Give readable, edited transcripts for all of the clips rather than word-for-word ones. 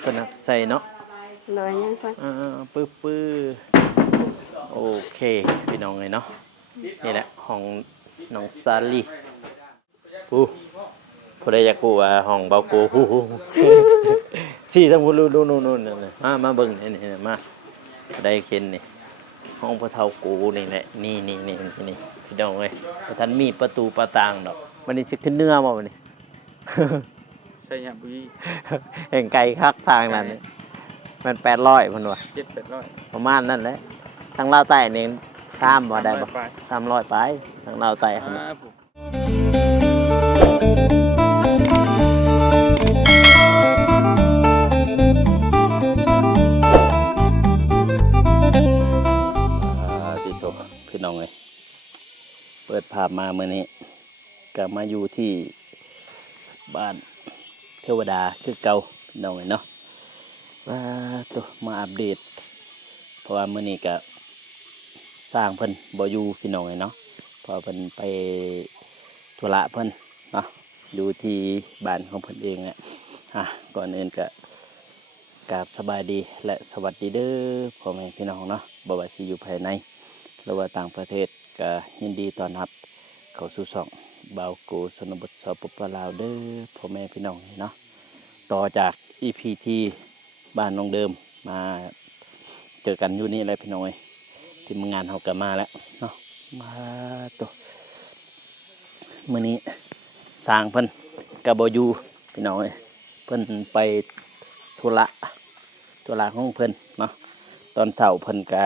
เพิ่นใส่เนาะเลยยังสักปื้อโอเคพี่น้องเลยเนาะนี่แหละห้องน้องซาลีผู้ใดอยากรู้ว่าห้องเบาโกสิทั้งผู้ดูนู่นมาเบิ่งนี่มาได้เข็นนี่ห้องพ่อเฒ่ากูนี่แหละนี่พี่น้องเอ้ยบ่ทันมีประตูประต่างดอกมันนี่สิขึ้นเนื้อบ่บัดนี้ ใช่ยามบุรี แห่งไกลคักทางนั้นมัน800พุ่นว่ะ 700-800ประมาณนั้นแหละทางลาวใต้นี่ข้ามบ่ได้บ่300ไปทางลาวใต้พุ่นน่ะพี่น้องเอ้ยเปิดภาพมามื้อนี้ก็มาอยู่ที่บ้านเทวดาคือเก่าพี่น้องเอ้ยเนาะว่าตัวมาอัปเดตเพราะว่ามื้อนี้ก็สร้างเพิ่นบ่อยู่พี่น้องเอ้ยเนาะเพราะเพิ่นไปธุระเพิ่นเนาะอยู่ที่บ้านของเพิ่นเองก่อนอื่นก็กราบสบายดีและสวัสดีเด้อพ่อแม่พี่น้องเนาะบ่ว่าสิอยู่ภายในหรือว่าต่างประเทศก็ยินดีต้อนรับเข้าสู่ช่องบ่าวโกชนบทสปปลาวเด้อพ่อแม่พี่น้องเนาะต่อจาก EP ที่บ้านน้องเดิมมาเจอกันอยู่นี่แหละพี่น้องเอ้ยทีมงานเฮาก็มาแล้วเนาะมาตัวมื้อนี้สร้างเพิ่นก็บ่อยู่พี่น้องเอ้ยเพิ่นไปธุระของเพิ่นเนาะตอนเช้าเพิ่นก็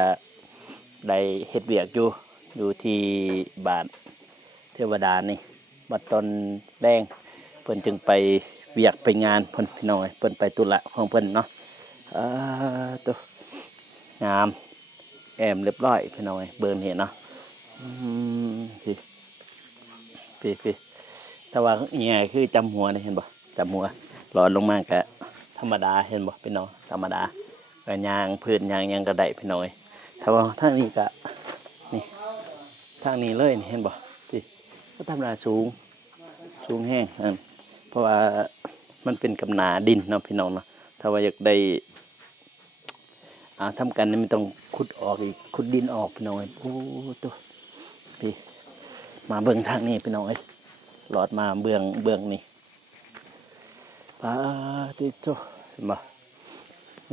ได้เฮ็ดเวียกอยู่ที่บ้านเทวดานี่บัดตอนแดงเพิ่นจึงไปเวียกไปงานเพิ่นพี่น้องเอ้ยเพิ่นไปธุระของเพิ่นเนาะตัวงามแอมเรียบร้อยพี่น้องเอ้ยเบิ่งเห็นเนาะพี่ถ้าว่าอีหยังคือจำหัวนี่เห็นบ่จำหัวหลอดลงมาก็ธรรมดาเห็นบ่พี่น้องธรรมดาก็ย่างพื้นย่างหยังก็ได้พี่น้องเอ้ยถ้าว่าทางนี้ก็นี่ทางนี้เลยนี่เห็นบ่พี่ก็ธรรมดาสูงแห้งเพราะว่ามันเป็นกำนาดินเนาะพี่น้องเนาะถ้าว่าอยากได้สำคัญนี่มันต้องขุดออกอีกขุดดินออกพี่น้องเอ้ยโอ้ตัวพี่มาเบิ่งทางนี้พี่น้องเอ้ยหลอดมาเบื้องนี่ปาติโตเห็นบ่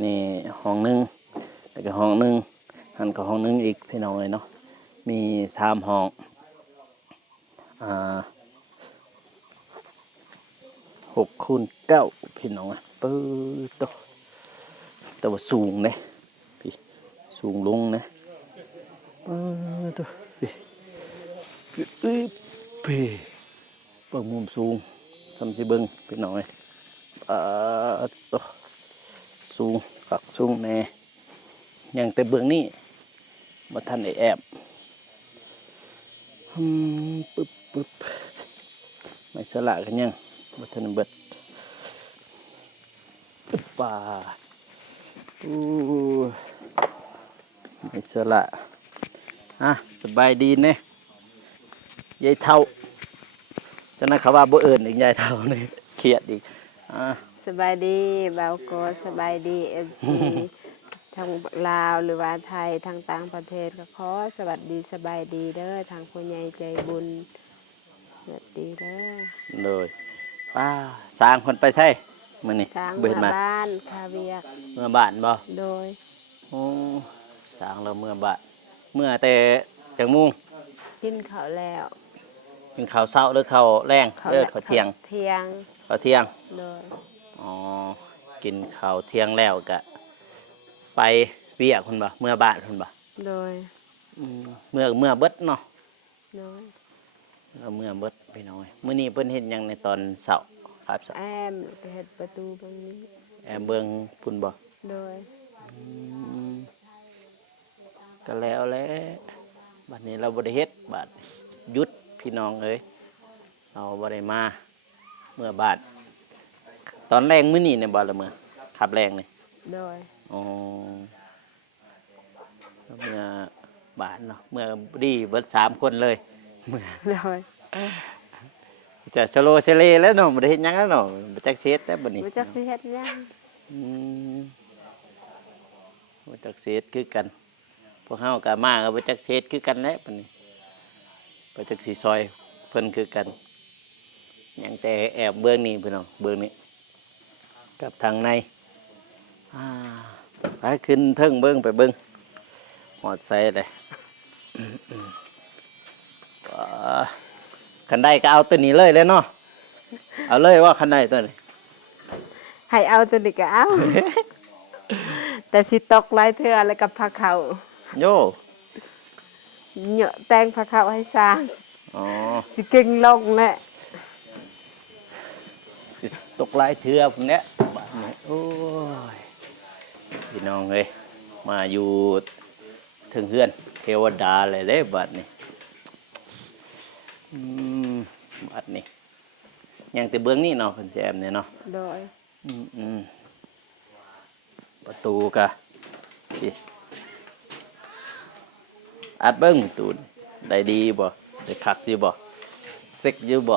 นี่ห้องนึงแล้วก็ห้องนึงหันก็ห้องนึงอีกพี่น้องเอ้ยเนาะมี3ห้อง6x9พี่น้องปื๊ดแต่ว่าสูงเนี่ยพี่สูงลงนะตัวพี่พี่เบิ่งมุมสูงทำสิเบิ่งพี่น้องตัวสูงฝักสูงแน่ยังแต่เบิ่งนี่บ่ทันได้แอบปึ๊บไม่สละกันยังบ่ทันเบิดป่าไม่สละสบายดีเนี่ยยายเท่าจะนั่นเขาว่าบ่เอิญอีกยายเท่านี่เครียดอีกสบายดีบ่าวโกสบายดี FC ทางลาวหรือว่าไทยทางต่างประเทศก็ขอสวัสดีสบายดีเด้อทางผู้ใหญ่ใจบุญสวัสดีเด้อเลยป้าสร้างคนไปใช่มื้อนี้สร้างเมื่อบ้านคาเวียกเมื่อบ้านบ่โดยสร้างเราเมื่อบ้านเมื่อแต่จังมุงกินข้าวแล้วกินข้าวเช้าหรือข้าวแรงหรือข้าวเที่ยงข้าวเที่ยงโดยกินข้าวเที่ยงแล้วก็ไปเวียกคุณบ่เมื่อบ้านคุณบ่โดยเมื่อเบิดเนาะโดยเมื่อเบิดพี่น้อยมื้อนี้เพิ่นเฮ็ดหยังในตอนเช้าครับแอมเฮ็ดประตูเบิ่งนี้แอมเบิ่งพุ่นบ่โดยก็แล้วแหละบัดนี้เราบ่ได้เฮ็ดบัดหยุดพี่น้องเอ้ยเราบ่ได้มาเมื่อบ้านตอนแรงมื้อนี้เนี่ยบ่ละเมื่อขับแรงนี่โดยเมื่อบ้านเนาะเมื่อดีเบิด3คนเลยเมื่อโดยจะสโลเซเลแล้วเนาะบ่ได้เฮ็ดหยังแล้วเนาะบ่จักเฮ็ดแล้วบัดนี้บ่จักสิเฮ็ดหยัง อืมบ่จักเศษคือกันพวกเฮาก็มาก็บ่จักเศษคือกันแหละบัดนี้บ่จักสิซอยเพิ่นคือกันยังแต่แอบเบื้องนี้พี่น้องเบื้องนี้กับทางในอ่าไปขึ้นเทิงเบิ่งไปเบิ่งหอดใส่เลยว้าคันใดก็เอาตัวนี้เลยเนาะเอาเลยว่าคันใดตัวนี้ ให้เอาตัวนี้ก็เอา แต่สิตกหลายเทื่อแล้วกับพาเขา โย เหยอะแต่งพาเขาให้สร้าง อ๋อ สิเก่งลงแหละ สิตกหลายเทื่อพวกเนี้ยบ้านนี้โอ้ยพี่น้องเอ้ยมาอยู่ถึงเฮือนเทวดาเลยเด้บัดนี้อืมบัดนี้ยังแต่เบื้องนี้เนาะเพิ่นแซมเนี่ยเนาะ โดย อืมประตูกะนี่อัดเบิ้งประตูนี่ได้ดีบ่ได้คักดีบ่เซ็กอยู่บ่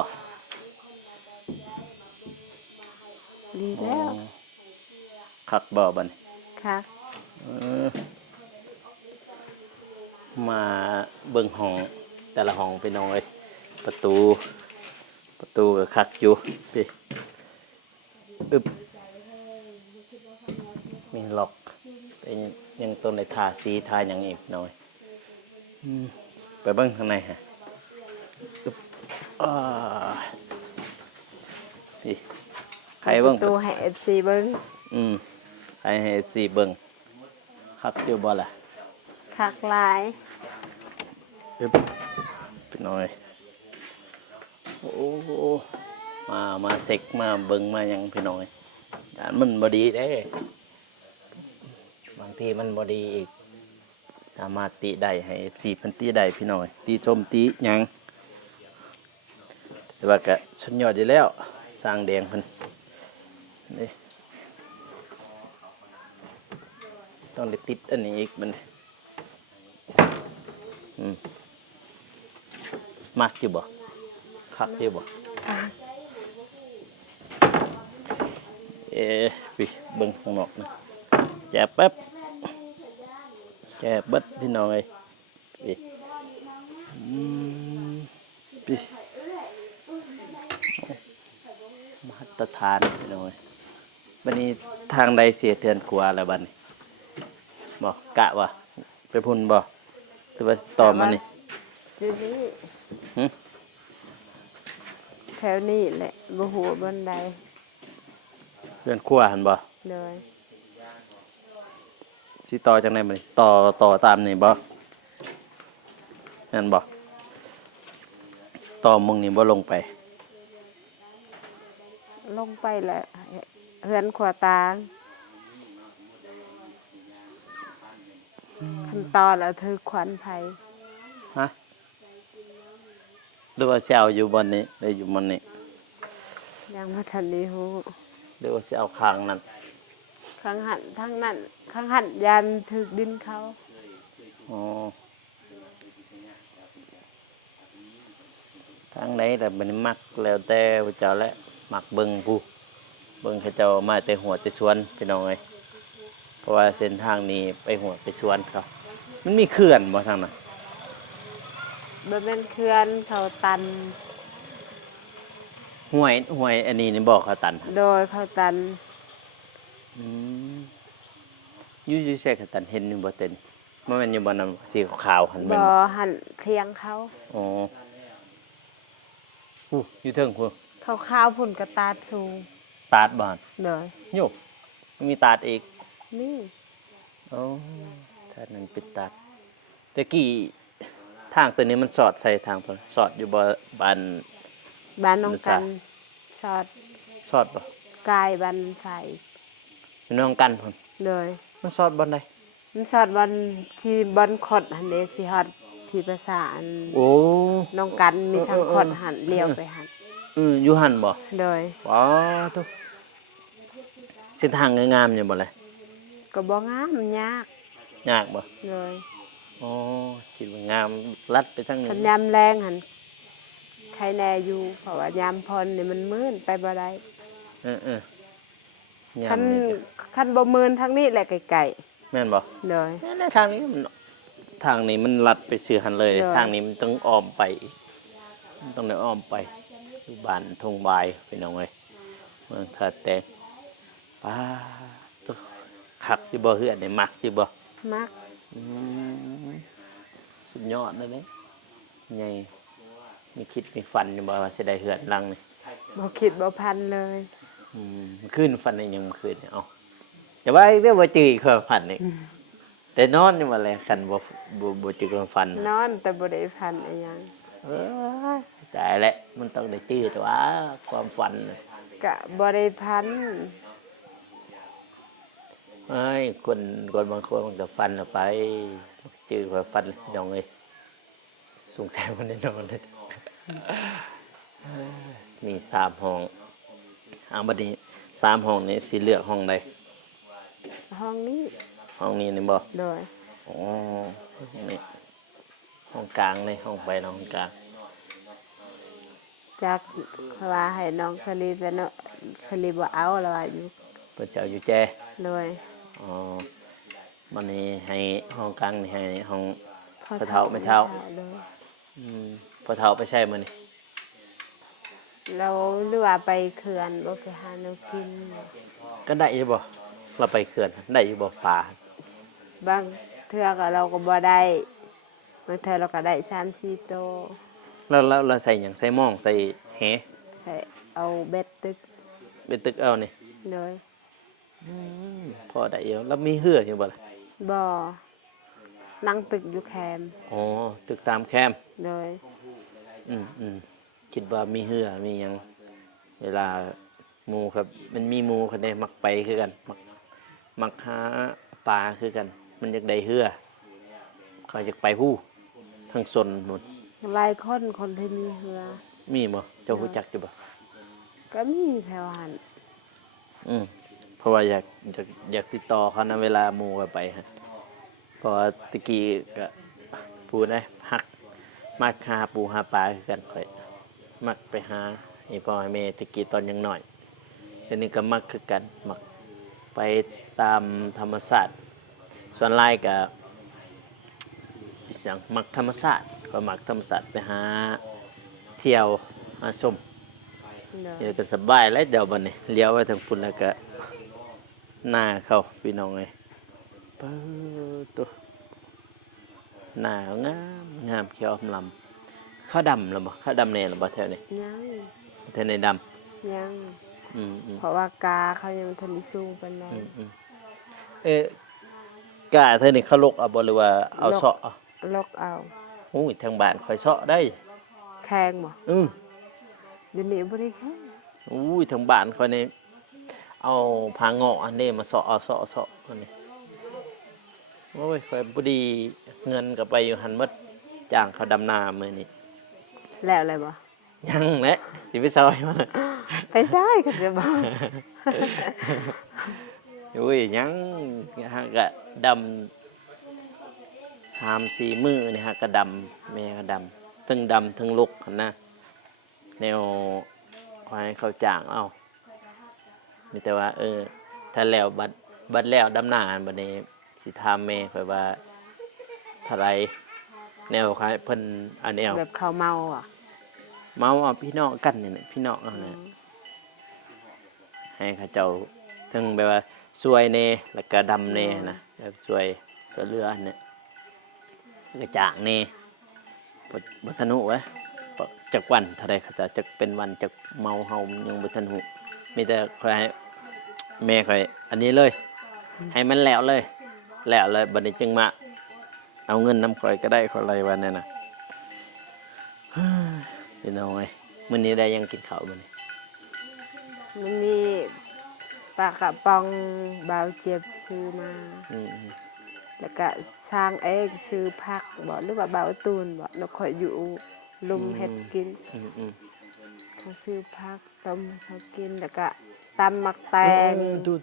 ดีแล้ว อ๋อคักบ่บัดนี้ ค่ะ เออมาเบิ่งห้องแต่ละห้องพี่น้องเอ้ยประตูก็คักอยู่พี่อึบมีล็อกแต่ยังต้นในทาสีทาหยังอีกหน่อยไปเบิ่งข้างในฮะอึบอ่าพี่ใครเบิ่ง ประตูให้ FC เบิ่ง ใครให้สีเบิ่งคักอยู่บ่ล่ะ คักหลาย อึบพี่น้อยโอ้โหมาเซ็กมาเบิ่งมาหยังพี่น้อยอันมันบ่ดีเด้บางทีมันบ่ดีอีกสามารถติได้ให้ FC เพิ่นติได้พี่น้อยติชมติหยังแต่ว่าก็สุดยอดอยู่แล้วสร้างแดงเพิ่นนี่ต้องได้ติดอันนี้อีกมันมักอยู่บ่คักอยู่บ่พี่เบิ่งข้างนอกนะแจ๊บแป๊บแจ๊บเบิดพี่น้องเอ้ยพี่พี่มาตรฐานพี่น้องเอ้ยบัดนี้ทางใดเสียเทือนกลัวแล้วบัดนี้บ่กะว่าไปพุ่นบ่หรือว่าต่อมานี่ อยู่นี่ หึ แถวนี้แหละบ่ฮู้ว่าบนใด เทือนครัวหั่นบ่ โดย สิต่อจังได๋บัดนี้ต่อตามนี่บ่นั่นบ่ต่อมึงนี่บ่ลงไป ลงไปแล้วเฮือนขวาตางขั้นตอนแล้วถือขวัญไผ ฮะหรือว่าสิเอาอยู่บนนี้ได้อยู่บนนี้ ยังบ่ทันได้ฮู้ หรือว่าสิเอาข้างนั้น ข้างหันทางนั้นข้างหันยันถึกดินเขา อ๋อทางไหนแต่บัดนี้มักแล้วแต่ผู้เจ้าแหละมักเบิ่งผู้เบิ่งเขาเจ้ามาแต่หัวแต่สวนพี่น้องเอ้ยเพราะว่าเส้นทางนี้ไปหัวไปสวนเขามันมีเขื่อนบ่ทางนั้น บ่แม่นเขื่อนเขาตัน ห้วยอันนี้นี่บอกเขาตัน โดยเขาตัน อืมอยู่ใช่เขาตันเห็นอยู่บ่เต็นมันแม่นอยู่บ่นำสีขาวๆหั่นแม่ บ่ นบ่ หันเทียงเขา อ๋ออยู่เทิงพุ่น เขาข้าวพุ่นกระตาดสูง ตาดบ้าน โดย โยกมีตาดอีก นี่ อ๋อถ้านั้นเป็นตาดตะกี้ทางตัวนี้มันสอดใส่ทางพุ่นสอดอยู่บ่บ้าน บ้านน้องกันสอด สอดบ่ กายบ้านใส่ อยู่น้องกันพุ่น โดย มันสอดบ่ได้ มันสอดบอลที่บอลขดหันเดสิฮอดที่ภาษาอัน โอ้ น้องกันมีทางขดหันเลี้ยวไปหัน อยู่หั่นบ่ โดย อ๋อตุเส้นทางงามๆอยู่บ่เลย ก็บ่งามมันยาก ยากบ่ โดย อ๋อคิดว่างามลัดไปทางนี้ คันยามแรงหันใครแน่อยู่เพราะว่ายามพรนี่มันมืดไปบ่ได้ เออ ยา คั ม น นี่ก็ คันบ่เมินทางนี้แหละไกล แม่นบ่ ๆเลย แม่นทางนี้มันทางนี้มันลัดไปซื้อหันเลย เด้อ ทางนี้มันต้องอ้อมไปอีกมันต้องได้อ้อมไปอยู่บ้านทงบายพี่น้องเอ้ยเมืองท่าแตงป้าตัวคักอยู่บ่เฮือนนี่มักอยู่บ่ มัก อืมสุดยอดเลยเนี่ยใหญ่มีคิดมีฝันอยู่บ่ว่าสิได้เฮือนหลังนี่ บ่คิดบ่พันเลย เมื่อคืนฝันได้หยังเมื่อคืนเนี่ยเอาแต่ว่าเรื่องบ่จืออีกคือฝันนี่แต่นอนอยู่ว่าแลคันบ่จือความฝัน นอนแต่บ่ได้พันอีหยัง เอ้ยตายแล้วมันต้องได้จื้อแต่ว่าความฝันน่ะ ก็บ่ได้พัน เอ้ยคนบางคนมันก็ฝันออกไปจื้อความฝันพี่น้องเอ้ยสงสัยมันได้นอนเลยมี3ห้องบัดนี้3ห้องนี้สิเลือกห้องใด ห้องนี้ ห้องนี้นี่บ่ โดย อ๋อนี่ห้องกลางเลยห้องไปเนาะห้องกลาง จักว่าให้น้องสลีแต่เนาะสลีบ่เอาแล้วว่าอยู่ เพิ่นจะเอาอยู่แจ โดย อ๋อมันนี้ให้ห้องกลางนี่ให้ห้อง พ่อ พ่อเฒ่าแม่เฒ่า โดย พอเฒ่าไปใช้มื้อนี้ เราหรือว่าไปเขื่อนบ่ไปหาแนวกิน ก็ได้อยู่บ่เราไปเขื่อนได้อยู่บ่ปลา บางเทื่อก็เราก็บ่ได้บางเทื่อเราก็ได้3-4โตว แล้วเราใส่หยังใส่หม้องใส่แห ใส่เอาเบ็ดตึก เป็นตึกเอานี่ โดย พอได้อยู่แล้วมีเหืออยู่บ่ล่ะ บ่นั่งตึกอยู่แคมป์ อ๋อตึกตามแคมป์ โดย คิดว่ามีเหือมีหยังเวลาหมู่ครับ มันมีหมู่คนใดมักไปคือกันมักหาปลาคือกัน มันอยากได้เหือเขาอยากไปฮู้ทั้งซนนู่น หลายคนคนที่มีเรือ มีบ่เจ้ารู้จักอยู่บ่ ก็มีแถวหัน เพราะว่าอยากติดต่อเขานะเวลาหมู่ก็ไปฮะเพราะว่าตะกี้ก็พูดได้มักหาปูหาปลาคือกันค่อยมักไปหาให้พ่อให้แม่ตะกี้ตอนยังน้อยเดี๋ยวนี้ก็มักคือกันมักไปตามธรรมชาติส่วนหลายก็อีสังมักธรรมชาติก็มักธรรมชาติไปหาเที่ยวหาชม โดย เดี๋ยวก็สบายแล้วเดี๋ยวบัดนี้เลี้ยวไปทางพุ่นแล้วก็หน้าเข้าพี่น้องเอ้ยเปิดตัวหน้างามเขียวอำลำข้าวดำแล้วบ่ข้าวดำแน่แล้วบ่แถวนี้ ยัง แถวในดำยัง อืม เพราะว่ากาเขายังทันได้สูงปานใด เอ๊ะกาเธอนี่เขาลกเอาบ่หรือว่าเอาเซาะเอา ลกเอา โอ้ยทางบ้านข่อยเซาะได้ แข่งบ่ อือ เดี๋ยวนี้บ่ได้แข่ง อุ้ยทางบ้านข่อยนี่เอาผาเงาะอันนี้มาเซาะอันนี้โอ้ยข่อยบ่ดีเงินก็ไปอยู่หันหมดจ้างเขาดำนามื้อนี้ แล้วเลยบ่ ยังแหละสิไปซอยมัน ไปซ้ายก็จะบ่ อุ้ยยังฮะก็ดำ3-4 มื้อนี่ฮะก็ดำแม่ก็ดำทั้งดำทั้งลุกหั่นนะแนวขอให้เขาจ้างเอามีแต่ว่าถ้าแล้วบัดแล้วดำนาบัดนี้สิถามแม่ข่อยว่าเท่าไหร่แนวขายเพิ่นอันแนว แบบเขาเมาอ่ะ เมาเอาพี่น้องกันนี่แหละพี่น้องเอาเนี่ยให้เขาเจ้าถึงแบบว่าสวยแน่แล้วก็ดำแน่นะแบบสวยเรืออันเนี่ยกระจ่างแน่บ่ทันหูวะจักวันเท่าใดเขาจะจักเป็นวันจักเมาเฮายังบ่ทันหูมีแต่ข่อยให้แม่ข่อยอันนี้เลย ให้มันแล้วเลยบัดนี้จึงมาเอาเงินนำข่อยก็ได้ข่อยไรวันนั้นน่ะ เป็นเอาไงมื้อนี้ได้ยังกินข้าวมื้อนี้ มันมีปลากระป๋องบาวเจ็บซื้อมา อืม แล้วก็ช้างเอกซื้อผักบ่หรือว่าบาวตูนบ่แล้วค่อยอยู่ลุมเฮ็ดกิน เขาซื้อผักต้มเขากินแล้วก็ตำมักแตง ดู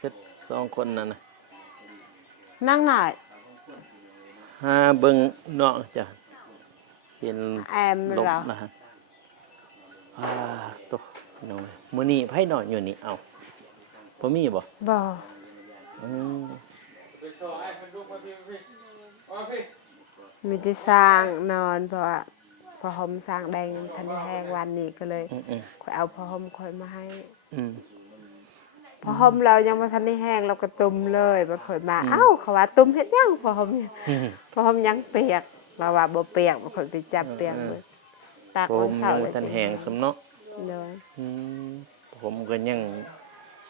เฮ็ด2คนนั่นน่ะ นั่งหน่อย หาเบิ่งน้องจ้ะเห็น แอม ลบ เรา นะฮะตก น้องมื้อนี้ไผนอนอยู่นี่เอ้าบ่มีบ่ บ่ อืม มีที่สร้างนอนเพราะว่าพอห่มสร้างแดงทันได้แห้งวันนี้ก็เลย อืม ค่อยเอาผ้าห่มค่อยมาให้ อืม ผ้าห่มเรายังบ่ทันได้แห้งเราก็ตุ่มเลยบัดค่อยมาเอ้าเขาว่าตุ่มเฮ็ดหยังผ้าห่มเนี่ย อืม ผ้าห่มยังเปียกเราว่าบ่เปียกบ่ค่อยไปจับเปียกเลยตาก ผ วั ม นเสา ยั ร์ ง เลย ทันแห้งสำเนาะ เลย อืมผมก็ยัง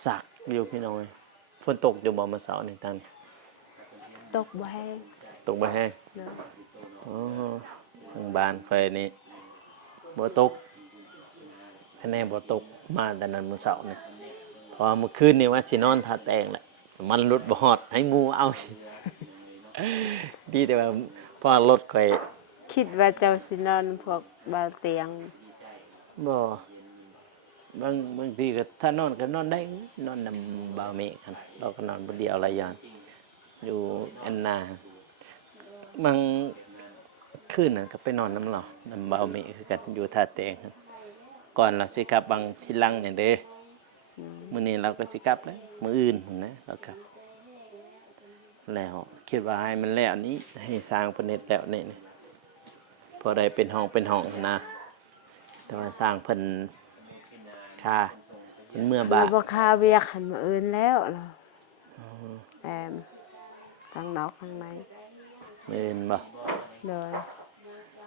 สักอยู่พี่น้อยฝนตกอยู่บ่มื้อเช้านี่ตัน ตกบ่แห้ง ตกบ่แห้ง เนาะ อ๋อทางบ้านข่อยนี่บ่ตกคะแนนบ่ตกมาแต่นั้นมื้อเช้านี่เพราะว่าเมื่อคืนนี่ว่าสินอนท่าแตงแหละมันหลุดบ่ฮอดให้หมู่เอา ดีแต่ว่าเพราะว่ารถข่อย คิดว่าเจ้าสินอนพวกบ่าเตียง บ่บางทีก็ถ้านอนก็นอนได้นอนนำบ่าวเมฆกันเราก็นอนผู้เดียวหลายอย่างอยู่แอนนาบางคืนน่ะก็ไปนอนนำเรานำบ่าวเมฆคือกันอยู่ท่าแตงครับก่อนเราสิกลับบางทีหลังเนี่ยเด้มื้อนี้เราก็สิกลับแล้วมื้ออื่นพุ่นนะเรากลับ แล้วคิดว่าให้มันแล้วนี้ให้สร้างเพิ่นเฮ็ดแล้วนี่พอได้เป็นห้องนะ แต่ว่าสร้างเพิ่นค่าเพิ่นเมื่อ เรา บาท บ่คาเวียกหันมาอื่นแล้วเราแอมทั้งนอกทั้งใน มื้ออื่นบ่ เลย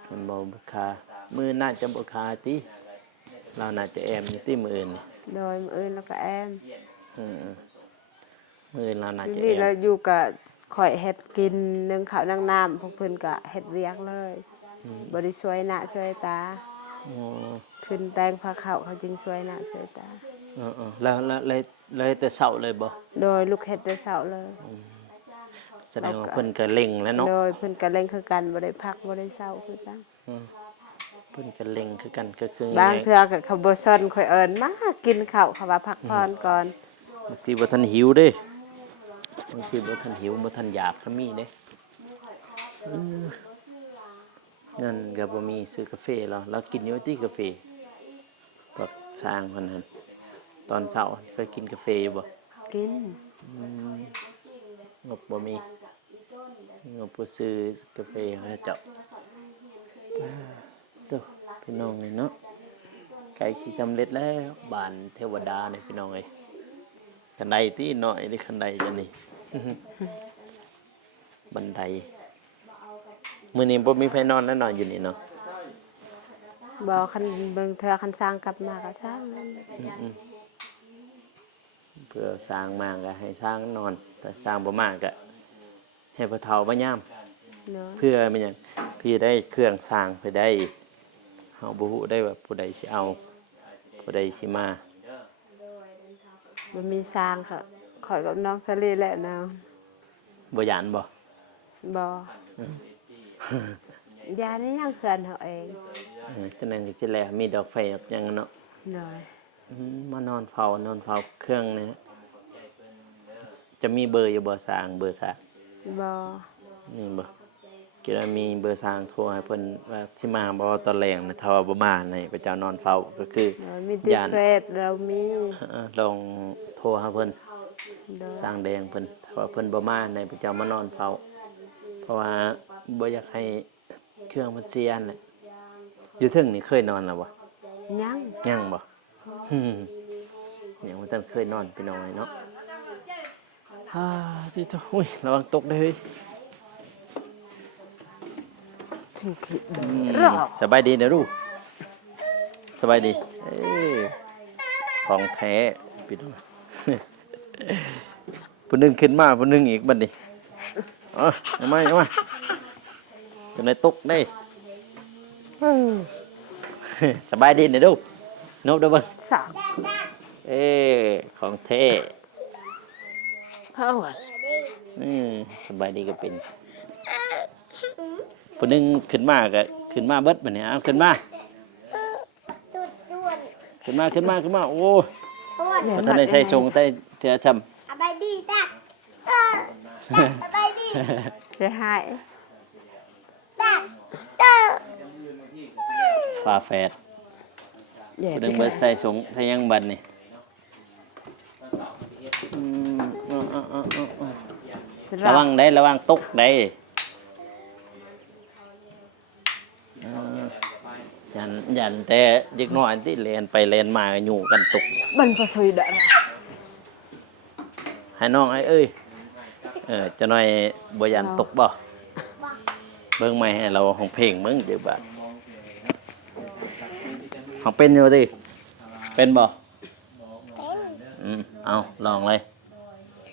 มันบ่ค่ามื้อน่าจะบ่ค่าติเราน่าจะแอมอยู่ติมื้ออื่นนี่ โดยมาอื่นแล้วก็แอม อือมื้ออื่นเราน่าจะ นี่ แอ เรา ม อยู่กับข่อยเฮ็ดกินนึ่งข้าวนึ่งน้ำพวกเพิ่นก็เฮ็ดเวียกเลยบ่ได้ช่วยหน้าช่วยตา อ๋อ ขึ้นแต่งผ้าขาวเขาจึงช่วยหน้าช่วยตา เออๆแล้วเลยแต่เช้าเลยบ่ โดยลูกเฮ็ดแต่เช้าเลย แสดงว่าเพิ่นก็เล็งแล้วเนาะ โดยเพิ่นก็เล่นคือกันบ่ได้พักบ่ได้เช้าคือกัน อืมเพิ่นก็เล็งคือกันก็คือบ างเทื่อก็เขาบ่ซ่อนข่อยเอิ้นมากินข้าวเขาว่าพักผ่อนก่อน บางทีบ่ทันหิวเด้บางทีบ่ทันหิวบ่ทันอยากก็มีเด้เงินก็บ่มีซื้อกาแฟเรากินอยู่ที่กาแฟก็สร้างเพิ่นหั่นตอนเช้าเคยกินกาแฟอยู่บ่ กิน อืมงบบ่มีงบบ่ซื้อกาแฟให้เจ้าเด้อพี่น้องนี่เนาะใกล้สิสำเร็จแล้วบ้านเทวดานี่พี่น้องเอ้ยคันใดที่น้อยนี่คันใดจังนี่ บันไดมื้อนี้บ่มีไผนอนแล้วนอนอยู่นี่เนาะ บ่คันเบิ่งเทื่อคันสร้างกลับมาก็สร้างนั่นแหละ อืมเพื่อสร้างมากก็ให้สร้างนอน แต่สร้างบ่มากก็ให้พ่อเฒ่าบ่ยาม เนาะ เพื่อมันหยังเพื่อได้เครื่องสร้างเพื่อได้เฮาบ่ฮู้ได้ว่าผู้ใดสิเอาผู้ใดสิมา บ่มีสร้างค่ะข่อยกับน้องสลีแหละน้อง บ่ย้านบ่ บ่ยานี่ยังเขื่อนเฮาเอง ฉะนั้นก็สิแล้วมีดอกไฟดอกหยังเนาะ เนาะ มานอนเฝ้เครื่องนี่จะมีเบอร์อยู่บ่สร้างเบอร์สร้าง บ่ นี่บ่คิดว่ามีเบอร์สร้างโทรให้เพิ่นว่าสิมาบ่ตอนแรงนะถ้าว่าบ่มาให้พระเจ้านอนเฝ้าก็คือ เนาะมีติดเฟซเรามี ลองโทรหาเพิ่น เนาะ สร้างแดงเพิ่นถ้าว่าเพิ่นบ่มาให้พระเจ้ามานอนเฝ้าเพราะว่าบ่อยากให้เครื่องมันเสียนั่นแหละอยู่เทึงนี่เคยนอนแล้วบ่ ยัง ยังบ่ยังบ่ทันเคยนอนพี่น้องเนาะที่โตอุ้ยระวังตกเด้อเฮ้ย ถึงคิด สบายดีนะลูกสบายดีของแท้พี่น้อง ผู้หนึงขึ้นมาผู้หนึงอีกบัดนี้เอามาจะได้ตกได้ สบายดีนะลูกนบเด้อเบิ่ง สาม ของแท้ เฮาว่า สบายดีก็เป็นผู้หนึงขึ้นมาก็ขึ้นมาเบิดบัดนี้เอาขึ้นมาโอ้บ่ทันได้ใช้ทรงแต่เทื่อทำ สบายดีจ้ะสบายดี จะหาย จ้ะ ฝาแฝด แย่ ผู้หนึงเบิดใส่สงใส่หยังบัดนี่ระวังได้ระวังตกได้ยันแต่เด็กน้อยที่เล่นไปเล่นมาอยู่กันตก บันพอสวยดะ ให้น้องไอ้เอ้ยจะน้อยบ่ยันตกบ่เบิ่งใหม่ให้เราของเพลงมึงเดี๋ยวบัดของเป็นอยู่ดิเป็นบ่ เป็น เอาลองเลย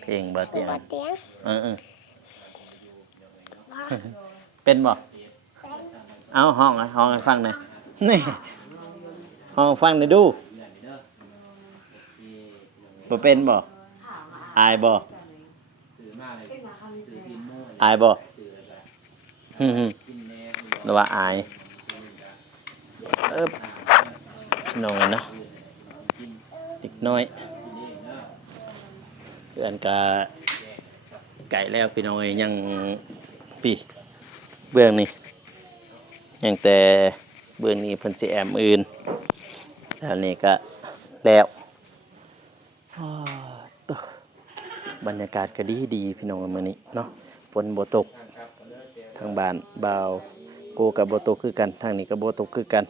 เพลงบ่เตียง บ่เตียง เออเป็นบ่ เป็น เอาห้องให้ฟังหน่อยนี่ห้องฟังหน่อยดูบ่เป็นบ่อายบ่อายบ่หรือว่าอายพี่น้องเนาะอีกน้อยเพื่อนกะไก่แล้วพี่น้อยยังปีเบื้องนี่ยังแต่เบื้องนี้เพิ่นสิแอมอื่นแล้วนี่ก็แล้วตัวบรรยากาศก็ดีพี่น้องมื้อนี้เนาะฝนบ่ตกทางบ้านบ่าวโกกับบ่ตกคือกันทางนี้ก็บ่ตกคือกัน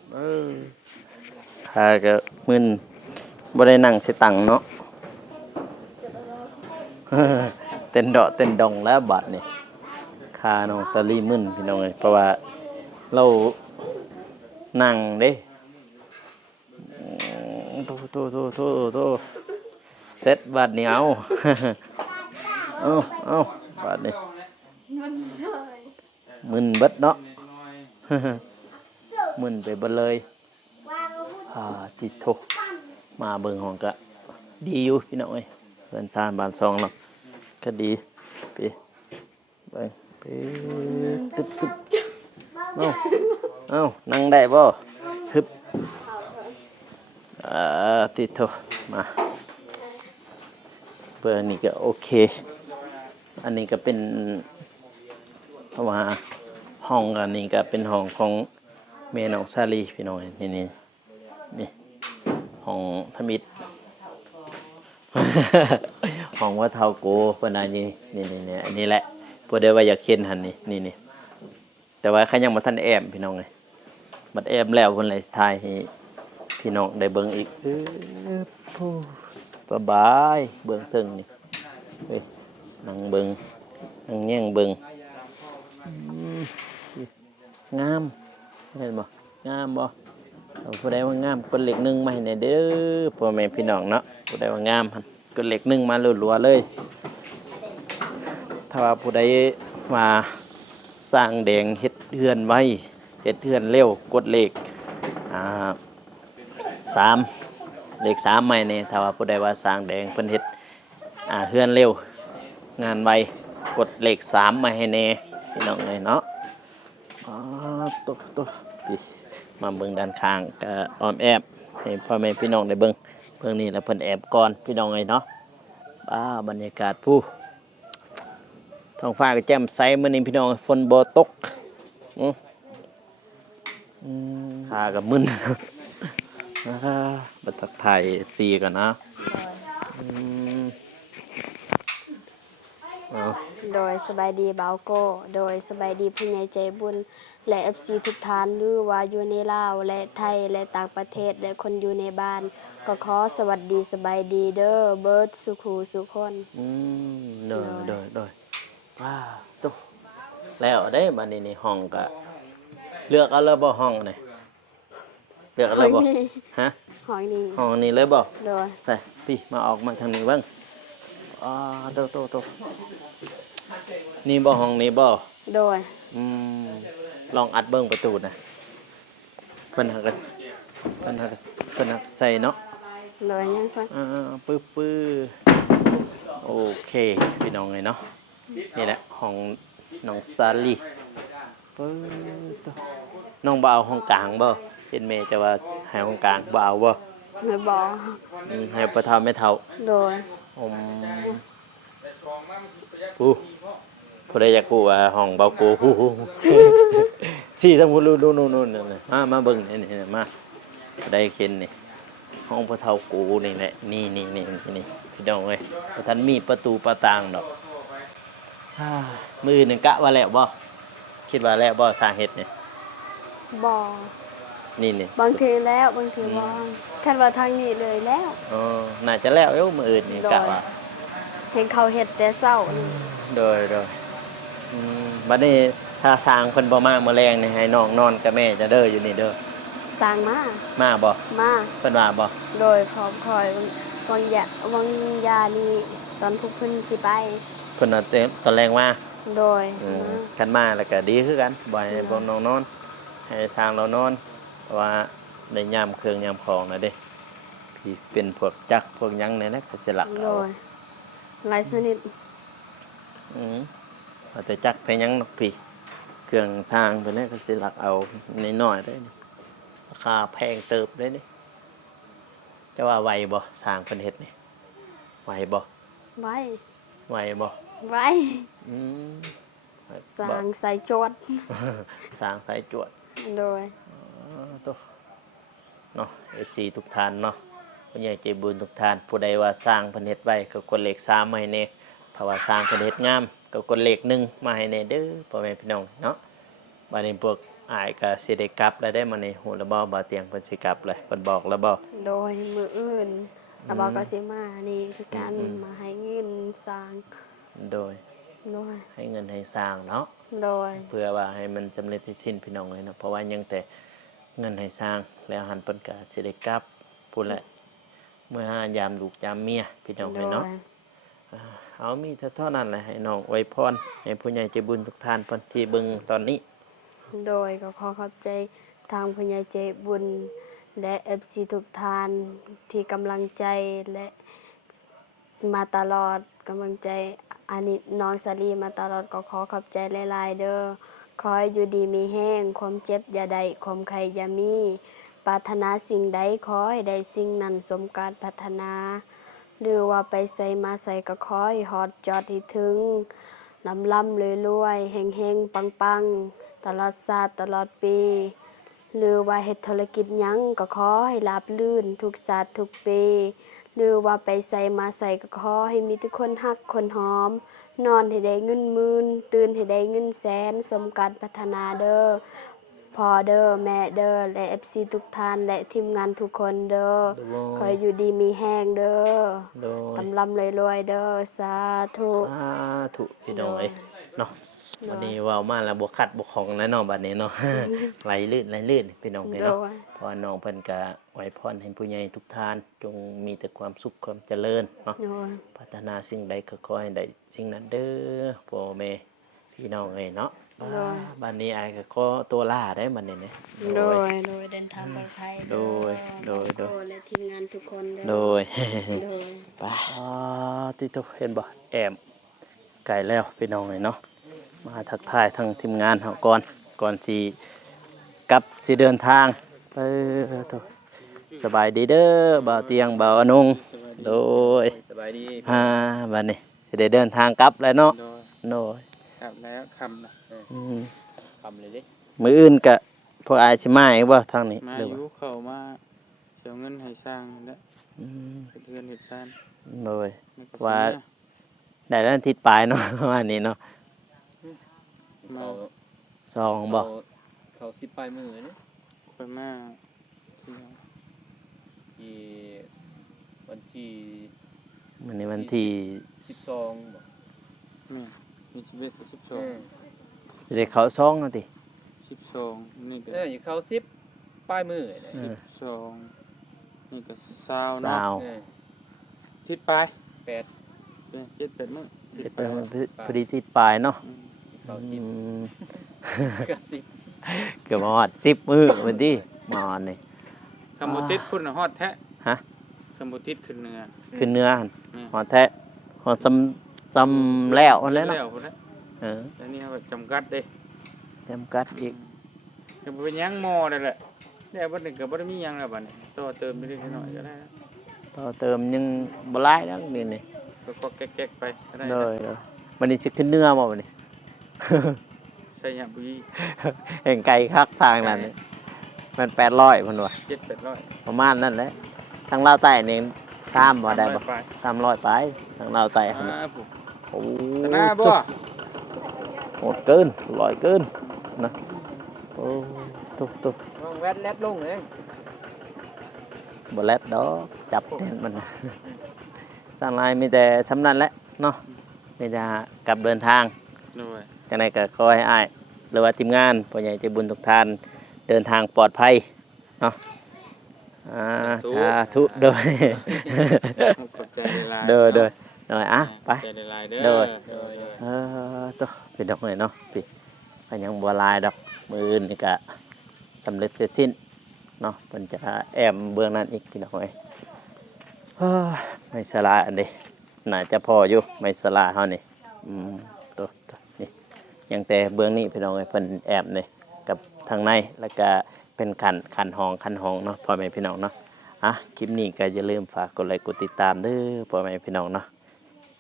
พาก็มึนบ่ได้นั่งสิตังเนาะ เต้นเดาะเต้นดองแล้วบัดนี่คาน้องซาลีมึนพี่น้องเอ้ยเพราะว่าเรานั่งเด้โตเสร็จบัดนี้เอา เอาบัดนี้มึนเบิดเนาะ มึนไปเบิดเลยจิตโทมาเบิ่งห้องก็ดีอยู่พี่น้องเอ้ยเพื่อนชานบ้านซองเนาะก็ดีไปตึ๊บเอานั่งได้บ่ฮึบติดโทมาเบอร์นี้ก็โอเคอันนี้ก็เป็นเพราะว่าห้องอันนี้ก็เป็นห้องของแม่น้องซาลีพี่น้องนี่ห้องทมิตร ห้องว่าเท่าโกเพิ่นอันนี้นี่อันนี้แหละบ่ได้ว่าอยากเขียนหั่นนี่แต่ว่าเขายังบ่ทันแอมพี่น้องไงบัดแอมแล้วเพิ่นเลยถ่ายให้พี่น้องได้เบิ่งอีกสบายเบิ่งเทิงนี่เฮ้ยนั่งเบิ่งนั่งแย่งเบิ่งงามเห็นบ่งามบ่ผู้ใดว่างามกดเลข1มาให้แน่เด้อพ่อแม่พี่น้องเนาะผู้ใดว่างามหั่นกดเลข1มารัวๆเลยถ้าว่าผู้ใดมาสร้างแดงเฮ็ดเฮือนไว้เฮ็ดเฮือนเร็วกดเลข3เลข3ใหม่นี่ถ้าว่าผู้ใดว่าสร้างแดงเพิ่นเฮ็ดเฮือนเร็วงานไวกดเลข3มาให้แน่พี่น้องเอ้ยเนาะตัวพี่มาเบิ่งด้านข้างก็อ้อมแอบให้พ่อแม่พี่น้องได้เบิ่งนี่แล้วเพิ่นแอบก่อนพี่น้องเอ้ยเนาะบรรยากาศผู้ท้องฟ้าก็แจ่มใสมื้อนี้พี่น้องฝนบ่ตกหากับมึน บัดทักทาย FC ก่อนนะโดยสบายดีบ่าวโก้โดยสบายดีผู้ใหญ่ใจบุญและ FC ทุกท่านหรือว่าอยู่ในลาวและไทยและต่างประเทศและคนอยู่ในบ้านก็ขอสวัสดีสบายดีเด้อเบิร์ดสุขูสุคนโดยตุ๊แล้วได้บัดนี้นี่ห้องก็เลือกเอาเลยบ่ห้องนี่เลือกเอาเลยบ่ฮะห้องนี้ห้องนี้เลยบ่โดยใส่พี่มาออกมาทางนี้เบิ่งโตนี่บ่ห้องนี้บ่โดยลองอัดเบิ่งประตูนะเพิ่นหักใส่เนาะเลยยังซั่นปื้อโอเคพี่น้องเลยเนาะนี่แหละห้องน้องซาลีน้องบ่เอาห้องกลางบ่เห็นแม่จะว่าให้ห้องกลางบ่เอาบ่ไม่บ่ให้ประทานไม่เท่าโดยผู้ใดอยากรู้ว่าห้องเบาโกฮู้สิทั้งผู้ดูนู่นๆมาเบิ่งนี่มาได้เข็นนี่ ห้องพระเฒ่ากูนี่แหละนี่พี่น้องเอ้ยแต่ท่านมีประตูประต่างดอกมือหนึ่งกะว่าแล้วบ่คิดว่าแล้วบ่สร้างเฮ็ดเนี่ย บ่ นี่ บางทีแล้วบางทีบ่คันว่าทางนี้เลยแล้ว อ๋อน่าจะแล้วอยู่มื้ออื่นนี่กะว่า เห็นเขาเฮ็ดแต่เช้านี่ โดยบัดนี้ถ้าสร้างเพิ่นบ่มามื้อแรงนี่ให้น้องนอนกับแม่จะเด้ออยู่นี่เด้อ สร้างมา มาบ่ มา เพิ่นว่าบ่ โดยพร้อมคอยบางยานี่ตอนพวกเพิ่นสิไป เพิ่นน่ะตอนแรงมา โดย คันมาแล้วก็ดีคือกันบ่ให้พวกน้องนอนให้สร้างเรานอนเพราะว่าได้ยามเครื่องยามของน่ะเด้ที่เป็นพวกจักรพวกหยังนี่แหละก็สิลัก โด เอา ยหลายชนิด ว่าแต่จักรแต่หยังนกพี่เครื่องสร้างเพิ่นนี่ก็สิลักเอาน้อยๆได้นี่ราคาแพงเติบเลยนี่จะว่าไหวบ่สร้างเพิ่นเฮ็ดนี่ไหวบ่ ไว้ ไหวบ่ ไว้ อืม สร้างใส่จวด สร้างสายจวด โดย ตัวเนาะ FC ทุกท่านเนาะผู้ใหญ่ใจบุญทุกท่านผู้ใดว่าสร้างเพิ่นเฮ็ดไว้ก็กดเลข3มาให้แน่ถ้าว่าสร้างเพิ่นเฮ็ดงามก็กดเลข1มาให้แน่เด้อพ่อแม่พี่น้องเนาะบัดนี้พวกอ้ายก็สิได้กลับแล้วได้มานี่ฮู้แล้วบ่บ่เตียงเพิ่นสิกลับเลยเพิ่นบอกแล้วบ่ โดยมืออื่นแล้วบอกก็สิมานี่คือการ อืม มาให้เงินสร้าง โดย โดย ให้เงินให้สร้างเนาะ โดย เพื่อว่าให้มันสำเร็จที่สิ้นพี่น้องเลยเนาะเพราะว่ายังแต่เงินให้สร้างแล้วหันเปิ้นก็สิได้กลับพูดแหละเมื่อหายามลูกยามเมียพี่น้อง โด เลย ย เนาะเอามีเท่านั้นแหละให้น้องอวยพรให้ผู้ใหญ่ใจบุญทุกท่านเพิ่นที่เบิ่งตอนนี้ โดยก็ขอขอบใจทางผู้ใหญ่ใจบุญและ FC ทุกท่านที่กำลังใจและมาตลอดกำลังใจอันนี้น้องสาลีมาตลอดก็ขอขอบใจหลายๆเด้อขอให้อยู่ดีมีแห้งความเจ็บอย่าได้ความไข้อย่ามีปรารถนาสิ่งใดขอให้ได้สิ่งนั้นสมการปรารถนาหรือว่าไปใส่มาใส่ก็ขอให้ฮอดจอดให้ถึงร่ำรวยๆแห่งๆปังๆตลอดชาติตลอดปีหรือว่าเฮ็ดธุรกิจหยังก็ขอให้ราบรื่นทุกชาติทุกปีหรือว่าไปใส่มาใส่ก็ขอให้มีทุกคนฮักคนหอมนอนให้ได้เงินหมื่นตื่นให้ได้เงินแสนสมการปรารถนาเด้อพ่อเด้อแม่เด้อและ FC ทุกท่านและทีมงานทุกคนเด้อขอให้อยู่ดีมีแห้งเด้อ โดย ลำรวยๆเด้อสาธุ สาธุพี่น้องเอ้ยเนาะวันนี้เว้ามาแล้วบ่ขัดบ่ของแล้วเนาะบัดนี้เนาะ ไหลลื่นพี่น้องเอ้ย โด เนาะ ย เพราะว่าน้องเพิ่นก็อวยพรให้ผู้ใหญ่ทุกท่านจงมีแต่ความสุขความเจริญเนาะ โดย พัฒนาสิ่งใดก็ขอให้ได้สิ่งนั้นเด้อพ่อแม่พี่น้องเอ้ยเนาะบัดนี้อ้ายก็ขอตัวลาได้บัดนี้นะ โดยเดินทางปลอดภัย โดย และทีมงานทุกคนเด้อ โดย โดย ไปที่ทุกเห็นบ่แอมไก่แล้วพี่น้องเอ้ยเนาะมาทักทายทั้งทีมงานเฮาก่อนสิกลับสิเดินทางไปโตสบายดีเด้อบ่าวเตียงบ่าวอนงโดย สบายดี บัดนี้สิได้เดินทางกลับแล้วเนาะ โดย โน้ย ครับแล้วคำนะคำเลยดิ มื้ออื่นก็พวกอายสิมาอีกบ่ทางนี้ มา หรือ อ ว่า ยู่เข้ามาเดี๋ยวเงินให้สร้างแล้ว อืม เฮ็ดเงินเฮ็ดสร้าง โน้ย มันก็ ว่า เป็นเนี่ย ได้แล้วอาทิตย์ปลายเนาะ ประมาณนี้เนาะ มา ซองบ่ เขาสิปลายมือเนี่ย ไปมาที่ไหน ที่วันที่ มื้อนี้วันที่ 12บ่ แม่มีชีวิต12 สิได้เข้าซองแล้วติ 12นี่ก็ อยู่เขา10ปลายมือเนี่ย 12นี่ก็20เนาะ ซาว เออ ทิศปลาย 8 เป็น7-8มื้อ จะเป็นพอดีที่ปลายเนาะ เขา อืม 10กับ10 เกือบฮอด10มื้อวันที่มาฮอดนี่ คำบ่ติดพุ่นน่ะฮอดแท้ ฮะ คำบ่ติดขึ้นเหนือ ขึ้นเนื้อหั่น แม่ ฮอดแท้ฮอดซ้ำแล้วนั่นแหละเนาะ แล้วพุ่นนะ เออ แต่นี่เขาก็จำกัดเด้ จำกัดอีก ก็บ่เป็นหยังหม้อนั่นแหละแล้วบัดนี้ก็บ่ได้มีหยังแล้วบัดนี้ต่อเติมไปเล็กๆน้อยๆก็ได้นะ ต่อเติมยังบ่หลายนักนี่นี่ ก็แก๊กๆไปก็ได้ เล นะ ยวันนี้สิขึ้นเนื้อบ่วันนี้ ใช่หยังบุย เห็นไกลคักทางนั้นนี่มัน800พุ่นว่ะ 7-800 ประมาณนั้นแหละ ทางลาวใต้นี่3บ่ได้บ่ ไป 300ไปทางลาวใต้หั่นน่ะ ผม โอ้ ตะหน้าบ่ โหดเกิน100เกินนะโอ้ตุ๊บ วางแวดแลดลงเลย บ่แลดดอกจับแน่นมันน่ะสร้างลายมีแต่สำนั้นแหละเนาะมีแต่กลับเดินทาง ด้วย จังไดก็ขอให้อ้ายหรือว่าทีมงานผู้ใหญ่ใจบุญทุกท่านเดินทางปลอดภัยเนาะสาธุโดย ขอบใจหลายๆ โดยโดยไป ขอบใจหลายๆเด้อ โดย โดย ตัวเป็นดอกเลยเนาะพี่ก็ยังบัวลายดอกมืออื่นนี่ก็สำเร็จเสร็จสิ้นเนาะเพิ่นจะแอมเบื้องนั้นอีกพี่น้องเอ้ยไม่สลาอันนี้น่าจะพออยู่ไม่สลาเฮานี่ตัวนี่ยังแต่เบื้องนี้พี่น้องเอ้ยเพิ่นแอมนี่กับทางในแล้วก็เป็นคันห้องเนาะพ่อแม่พี่น้องเนาะคลิปนี้ก็อย่าลืมฝากกดไลค์กดติดตามเด้อพ่อแม่พี่น้องเนาะ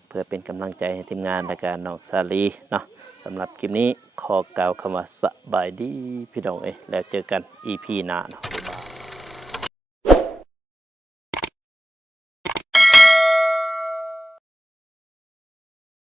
เพื่อเป็นกำลังใจให้ทีมงานและก็น้องสาลีเนาะสำหรับคลิปนี้ขอกล่าวคำว่าสบายดีพี่น้องเอ้ยแล้วเจอกัน EP หน้าเนาะ